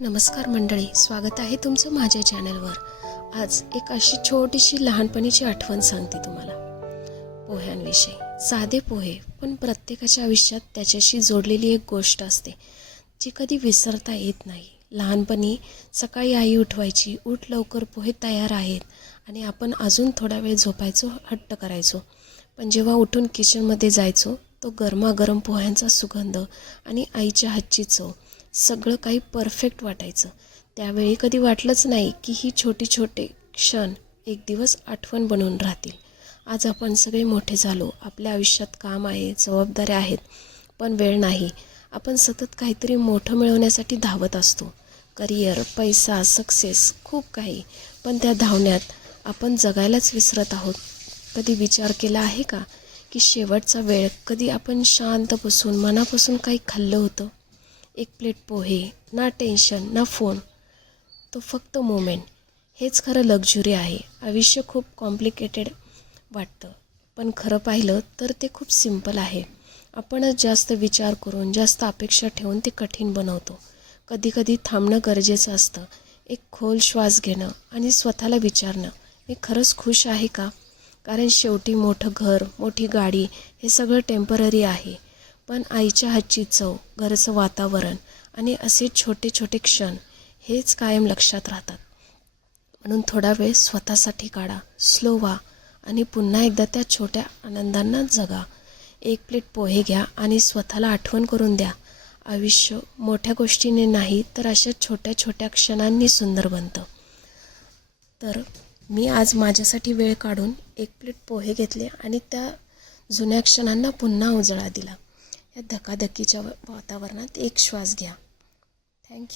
नमस्कार मंडळी, स्वागत आहे तुमचं माझ्या चॅनलवर। आज एक अशी छोटीशी लहानपणीची आठवण सांगते तुम्हाला पोह्यांविषयी। साधे पोहे, पण प्रत्येकाच्या आयुष्यात त्याच्याशी जोडलेली एक गोष्ट असते जी कधी विसरता येत नाही। लहानपणी सकाळी आई उठवायची, उठ लवकर पोहे तयार आहेत, आणि आपण अजून थोडा वेळ झोपायचो, हट्ट करायचो। पण जेव्हा उठून किचनमध्ये जायचो, तो गरमागरम पोह्यांचा सुगंध आणि आईच्या हातची चव, सगळं काही परफेक्ट वाटायचं। त्यावेळी कधी वाटलंच नाही की ही छोटे क्षण एक दिवस आठवण बनून राहतील। आज आपण सगळे मोठे झालो, आपल्या आयुष्यात काम आहे, जबाबदाऱ्या आहेत, पण वेळ नाही। आपण सतत काहीतरी मोठं मिळवण्यासाठी धावत असतो, करिअर, पैसा, सक्सेस, खूप काही। पण त्या धावण्यात आपण जगायलाच विसरत आहोत। कधी विचार केला आहे का की शेवटचा वेळ कधी आपण शांत बसून मनापासून काही खाल्लं होतं? एक प्लेट पोहे, ना टेन्शन ना फोन, तो फक्त मोमेंट। हेच खरं लक्झरी आहे। आयुष्य खूप कॉम्प्लिकेटेड वाटतं, पण खरं पाहिलं तर ते खूप सिंपल आहे। आपणच जास्त विचार करून, जास्त अपेक्षा ठेवून ते कठीण बनवतो। कधी कधी थांबणं गरजेचं असतं, एक खोल श्वास घेणं आणि स्वतःला विचारणं, मी खरंच खुश आहे का? कारण शेवटी मोठं घर, मोठी गाडी हे सगळं टेम्पररी आहे, पण आईच्या हातची चव, घरचं वातावरण आणि असे छोटे क्षण हेच कायम लक्षात राहतात। म्हणून थोडा वेळ स्वतःसाठी काढा, स्लो व्हा आणि पुन्हा एकदा त्या छोट्या आनंदांना जगा। एक प्लेट पोहे घ्या आणि स्वतःला आठवण करून द्या, आयुष्य मोठ्या गोष्टीने नाही तर अशा छोट्या क्षणांनी सुंदर बनतं। तर मी आज माझ्यासाठी वेळ काढून एक प्लेट पोहे घेतले आणि त्या जुन्या क्षणांना पुन्हा उजाळा दिला। या धकाधकीच्या वातावरणात एक श्वास घ्या। थँक्यू।